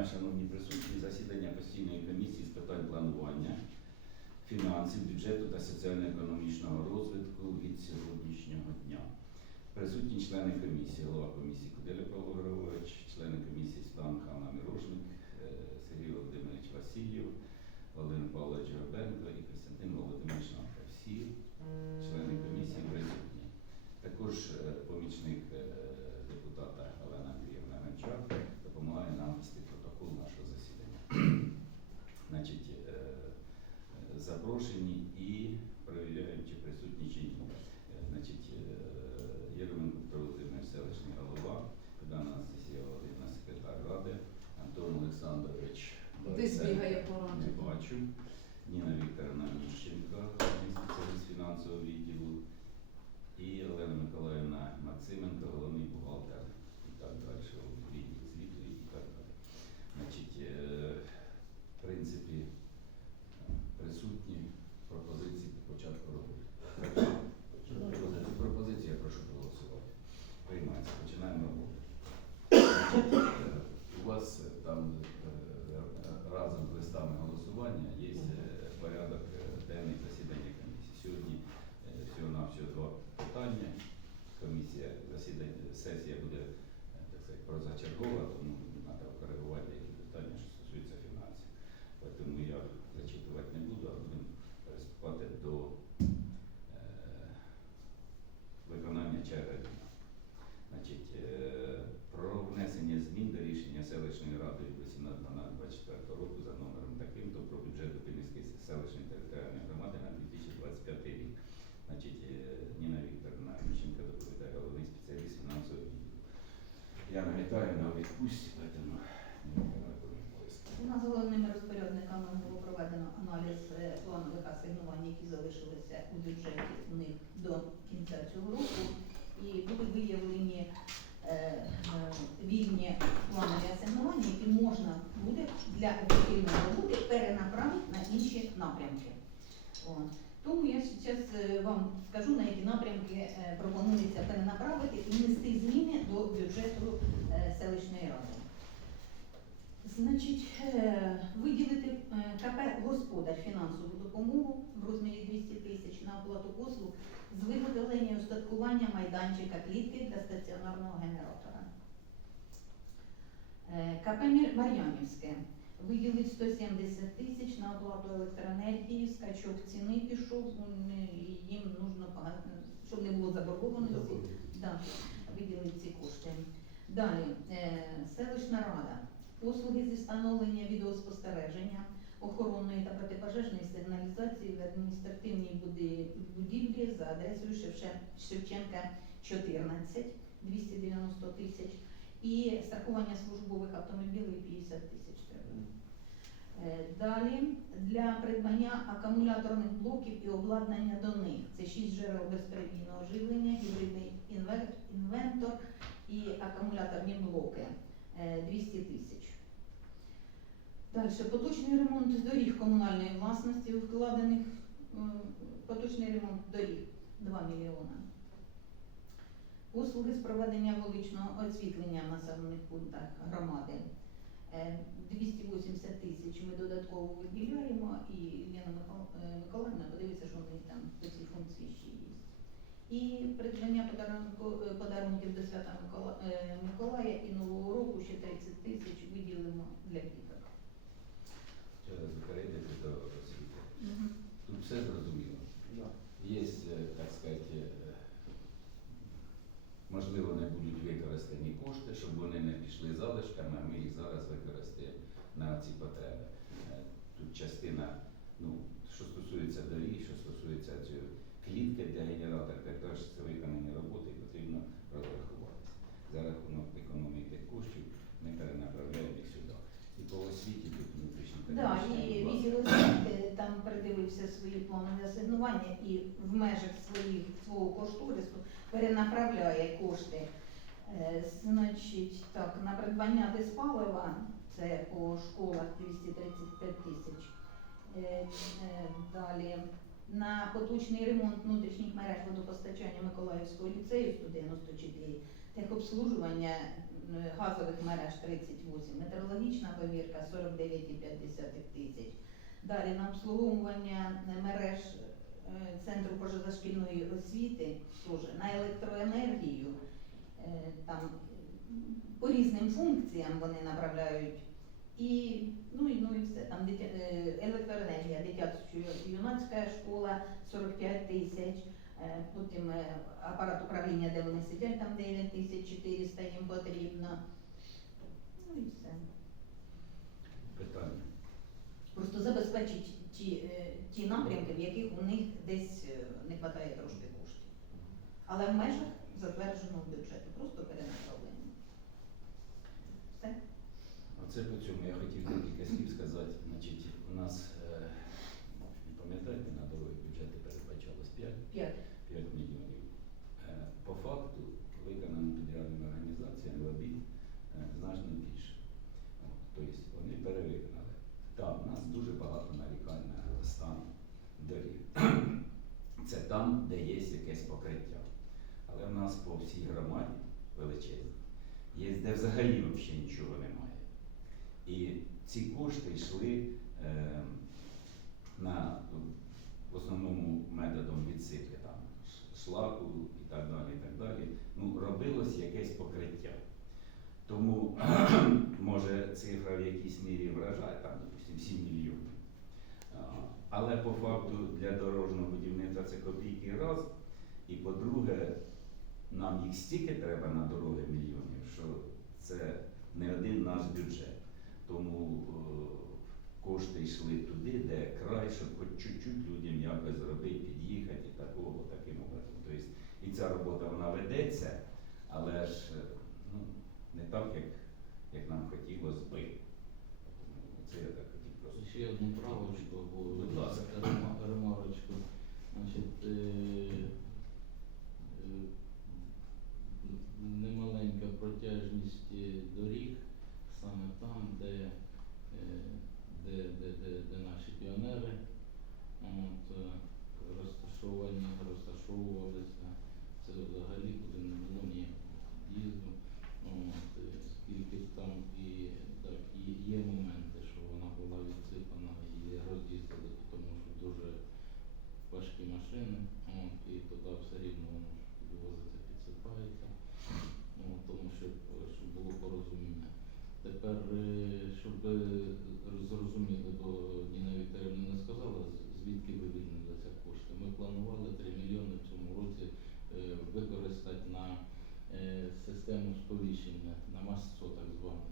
дня, шановні присутні. Засідання постійної комісії з питань планування, фінансів, бюджету та соціально-економічного розвитку від сьогоднішнього дня. Присутні члени комісії, голова комісії Куделя Павло Григорович, члени комісії Стан Хана Мірошник, е, Сергій Володимирович Васильєв, Володимир Павлович Горбенко і бачу. Ніна Вікторовна Міщенко, спеціаліст фінансового відділу, і Олена Миколаївна Максименко, головний бухгалтер. І так далі, відділ звіту і так далі. Значить, е, в принципі, е, присутні пропозиції по початку роботи. Пропозиції- Пропозиція, я прошу проголосувати. Приймається, починаємо роботу. Значить, е, У вас е, там е, е, разом з листами голосування є е, порядок е, денний засідання комісії. Сьогодні е, всього-навсього два питання. Комісія засідання, сесія буде так сказати, прозачергова, тому треба коригувати деякі питання, що стосуються фінансів. Тому я зачитувати не буду, а будемо приступати до е, виконання черги дня. Значить, е, про внесення змін до рішення селищної ради від 18.12.24 року за номером таким, то про бюджет Опільницької селищної територіальної громади на 2025 рік. Значить, е, Ніна Вікторовна Міщенко доповідає головний спеціаліст фінансового відділу. Нагадаю на тому. У нас головними розпорядниками було проведено аналіз е, планових асигнувань, які залишилися у бюджеті у них до кінця цього року, і були виявлені е, е, вільні планові асигнування, які можна буде для ефективної роботи перенаправити на інші напрямки. О. Тому я зараз вам скажу, на які напрямки е, пропонується перенаправити і внести зміни до бюджету е, селищної ради. Значить, е, виділити е, КП Господар фінансову допомогу в розмірі 200 тисяч на оплату послуг з виготовлення і устаткування майданчика клітки для стаціонарного генератора. Е, КП Мар'янівське виділить 170 тисяч на оплату електроенергії, скачок ціни пішов, і їм нужно, щоб не було заборгованості. Да, виділить ці кошти. Далі, е, селищна рада. Послуги зі встановлення відеоспостереження, охоронної та протипожежної сигналізації в адміністративній будівлі за адресою Шевчен- Шевченка 14, 290 тисяч. І страхування службових автомобілів 50 тисяч Далі для придбання акумуляторних блоків і обладнання до них. Це 6 джерел безперебійного живлення, гібридний інвентор і акумуляторні блоки е, 200 тисяч. Далі поточний ремонт доріг комунальної власності вкладених поточний ремонт доріг 2 мільйона. Послуги з проведення вуличного освітлення в населених пунктах громади. Е, 280 тисяч ми додатково виділяємо, і Лена е, Миколаївна подивиться, що в них там по цій функції ще є. І придбання е, подарунків до свята е, Миколая і Нового року ще 30 тисяч виділимо для діток. Перейдете до освіти. Тут все зрозуміло. Є, так сказати, можливо, не будуть використані кошти, щоб вони не пішли залишками, а ми їх зараз використаємо на ці потреби. Е, Тут частина, ну, що стосується доріг, що стосується цієї клітки для генератора, також це виконані роботи, і потрібно розрахуватися. За рахунок економії тих коштів ми перенаправляємо їх сюди. І по освіті тут внутрішні Да, і відділ освіти там придивився свої планові асигнування і в межах своїх свого кошторису перенаправляє кошти. Е, Значить, так, на придбання диспалива це по школах 235 тисяч. Е, е, Далі на поточний ремонт внутрішніх мереж водопостачання Миколаївського ліцею 194, техобслужування газових мереж 38, метеорологічна повірка 49,5 тисяч. Далі на обслуговування мереж Центру позашкільної освіти теж на електроенергію. Е, Там по різним функціям вони направляють. І ну і ну і все. Там дитя, е, електроенергія, дитячо-юнацька школа 45 тисяч. Е, Потім апарат управління, де вони сидять, там 9 тисяч 400 їм потрібно. Ну і все. Питання. Просто забезпечить ті, ті напрямки, в яких у них десь не вистачає трошки коштів. Але в межах затвердженого бюджету, просто перенаправлення. Все? Оце по цьому я хотів декілька слів сказати. Значить, у нас, е, пам'ятаєте, на дороги бюджети передбачалось 5, П'ять. 5 мільйонів. Е, По факту виконано підрядними організаціями робіт е, значно більше. От, Тобто вони перевиконали. Так, у нас дуже багато нарікань на стан доріг. Це там, де є якесь покриття. Але всій громаді величезні. Де взагалі взагалі нічого немає. І ці кошти йшли е, на основному методом відсипки там шлаку і так далі. і так далі. Ну, робилось якесь покриття. Тому може цифра в якійсь мірі вражає, там, допустимо, 7 мільйонів. Але по факту для дорожнього будівництва це копійки раз. І по-друге, нам їх стільки треба на дороги мільйонів, що це не один наш бюджет. Тому е, кошти йшли туди, де край, щоб хоч чуть-чуть людям якось зробити, під'їхати і такого, таким образом. Тобто і ця робота вона ведеться, але ж е, ну, не так, як, як нам хотілося би. Це я так хотів просто. Ще одну правочку, Будь ласка. ремарочку. Значить, е, е, немаленька протяжність е, доріг саме там, де, е, де, де, де, де наші піонери от, е, розташовані, розташовувалися. Це взагалі куди не було ніякого їзду. От, е, скільки там і так, і є моменти, що вона була відсипана і роз'їздили, тому що дуже важкі машини, от, і туди все рівно воно ж підвозиться, підсипається. Ну, тому щоб, щоб було порозуміння. Тепер, щоб е, зрозуміли, бо Ніна Вікторівна не сказала, звідки вивільнилися кошти. Ми планували 3 мільйони в цьому році е, використати на е, систему сповіщення, на МАСЦО так зване.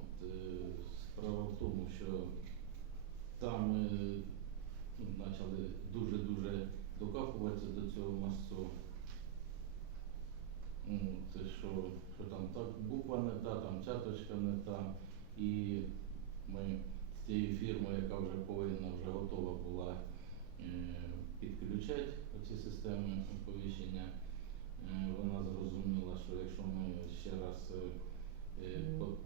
От, е, справа в тому, що там ну, почали дуже-дуже докапуватися до цього МАСЦО. Ну, Це що, що там так буква не та, там цяточка не та. І ми з цією фірмою, яка вже повинна, вже готова була е, підключати ці системи оповіщення, е, вона зрозуміла, що якщо ми ще раз е, по-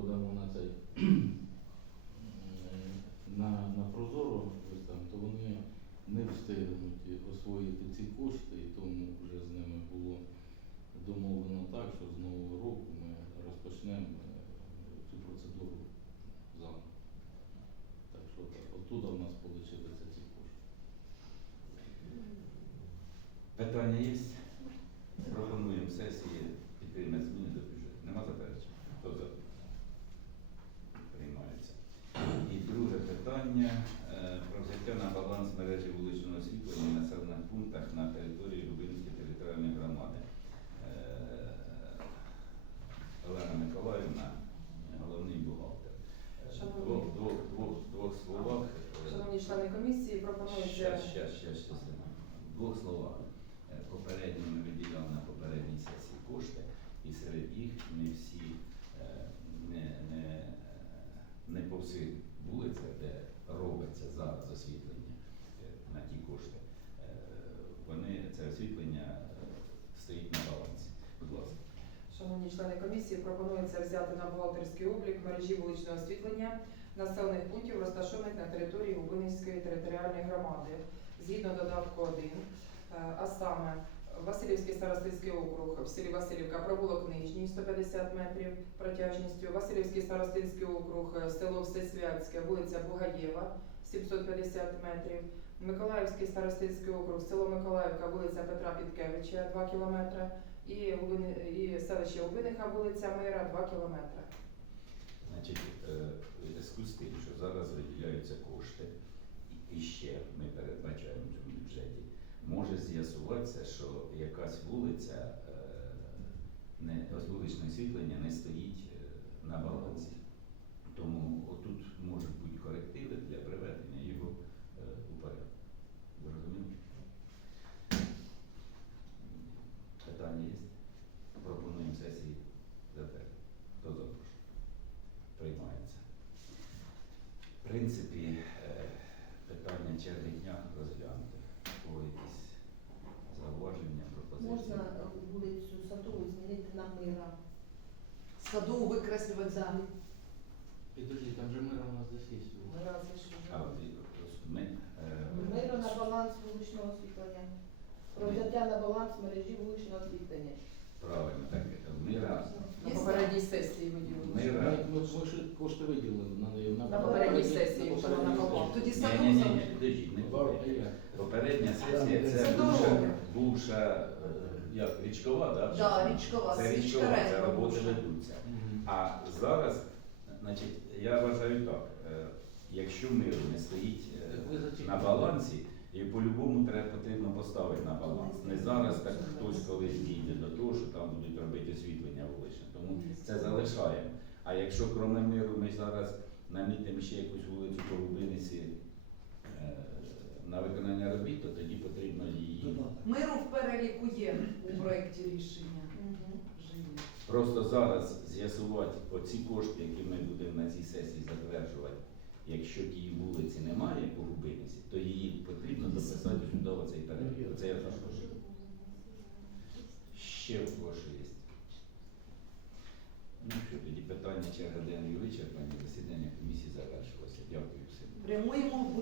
подамо на цей на, на прозоро то вони не встигнуть освоїти ці кошти, і тому вже з ними було домовлено так, що з нового року ми розпочнемо е, цю процедуру заново. Так що так, оттуда в нас вийшли ці кошти. Питання є? Пропонуємо сесії підтримати зміни до бюджету. Нема заперечень? Хто за? Приймається. І друге питання е, про взяття на баланс мережі вуличного освітлення в населених пунктах на території Лубинської територіальної громади. Е, Олена Миколаївна, головний бухгалтер. Е, Шановні. Двох, двох, двох, двох словах. е, Шановні члени комісії, пропонується Щас, щас, щас, щас. В двох словах. Е, Попередньо ми виділяли на попередній сесії кошти, і серед їх не всі, е, не, не, е, не по всіх вулицях, де робиться зараз освітлення е, на ті кошти, е, вони, це освітлення е, стоїть на балансі. Будь ласка. Шановні члени комісії, пропонується взяти на бухгалтерський облік мережі вуличного освітлення населених пунктів, розташованих на території Губинівської територіальної громади, згідно додатку 1, е, а саме Васильівський старостинський округ в селі Васильівка, провулок Нижній 150 метрів протяжністю. Васильівський старостинський округ, е, село Всесвятське, вулиця Бугаєва 750 метрів. Миколаївський старостинський округ, село Миколаївка, вулиця Петра Підкевича 2 кілометри. І, і селище Губиниха, вулиця Мира 2 кілометри. Значить, е, в зв'язку з тим, що зараз виділяються кошти, і- ще ми передбачаємо в цьому бюджеті, може з'ясуватися, що якась вулиця, е, не, вуличне освітлення не стоїть е, на балансі. Тому отут можуть бути корективи для приведення його у порядок. Зрозуміло? Питання В принципі, е, питання черги дня розглянути. Кого якісь зауваження, пропозиції? Можна е, вулицю Садову змінити на мира. Садову викреслювати взагалі. Підожди, там же мира у нас десь є. Мира залишили. А от ми, е, Мира на баланс вуличного освітлення. Про взяття на баланс мережі вуличного освітлення. Правильно, так мира, На попередній сесії. Ми, ми, ми ще кошти виділили на неї. На попередній сесії, вона була. сесії. Тоді ні, ні, ні, не А Попередня сесія це Садова. бувша, бувша е, як, річкова, да? Да, річкова, Це річкова, це роботи бувша. ведуться. А зараз, значить, я вважаю так, е, якщо мир не стоїть е, ви зачекайте. на балансі, і по-любому треба потрібно поставити на баланс. Не зараз, так хтось колись дійде до того, що там будуть робити освітлення вуличне. Тому це залишаємо. А якщо крім миру ми зараз намітимо ще якусь вулицю по Губиниці е, на виконання робіт, то тоді потрібно її. Миру в переліку є у проєкті рішення. Просто зараз з'ясувати оці кошти, які ми будемо на цій сесії затверджувати. Якщо тієї вулиці немає по Губиниці, то її потрібно записати сюди в цей перелік. Це я так кажу. Ще в кого є. Ну що, тоді питання черги і вичерпання, засідання комісії завершилося. Дякую всім. Прямуємо в